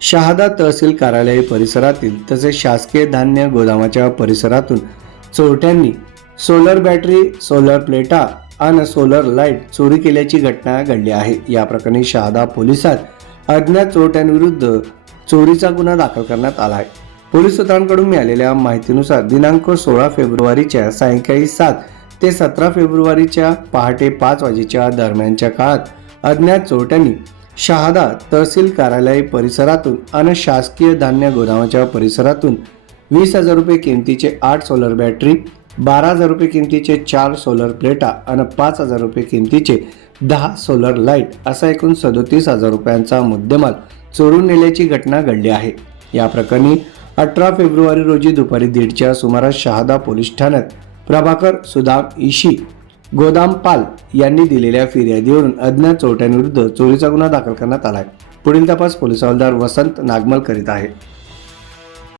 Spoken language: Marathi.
शहादा तहसील कार्यालय परिसरातील तसेच शासकीय धान्य गोदामाच्या परिसरातून चोरट्यांनी सोलर बॅटरी सोलर प्लेटा आणि सोलर लाइट चोरी केल्याची घटना घडली आहे. या प्रकरणी शहादा पोलिसात अज्ञात चोरट्यांविरुद्ध चोरीचा गुन्हा दाखल करण्यात आला आहे. पोलीस सूत्रांकडून मिळालेल्या माहितीनुसार दिनांक सोळा फेब्रुवारीच्या सायंकाळी सात ते सतरा फेब्रुवारीच्या पहाटे पाच वाजेच्या दरम्यानच्या काळात अज्ञात चोरट्यांनी शहादा तहसील कार्यालय परिसरातून आणि शासकीय धान्य गोदामाच्या परिसरातून वीस हजार रुपये किमतीचे आठ सोलर बॅटरी बारा हजार रुपये किमतीचे चार सोलर प्लेटा आणि पाच हजार रुपये किमतीचे दहा सोलर लाइट असा एकूण सदोतीस हजार रुपयांचा मुद्देमाल चोरून नेल्याची घटना घडली आहे. या प्रकरणी अठरा फेब्रुवारी रोजी दुपारी दीडच्या सुमारास शहादा पोलीस ठाण्यात प्रभाकर सुदाम इशी गोदाम पाल यांनी दिलेल्या फिर्यादीवरून अज्ञात चोरट्यांविरुद्ध चोरीचा गुन्हा दाखल करण्यात आला आहे पुढील तपास पोलीस हवालदार वसंत नागमल करीत आहे.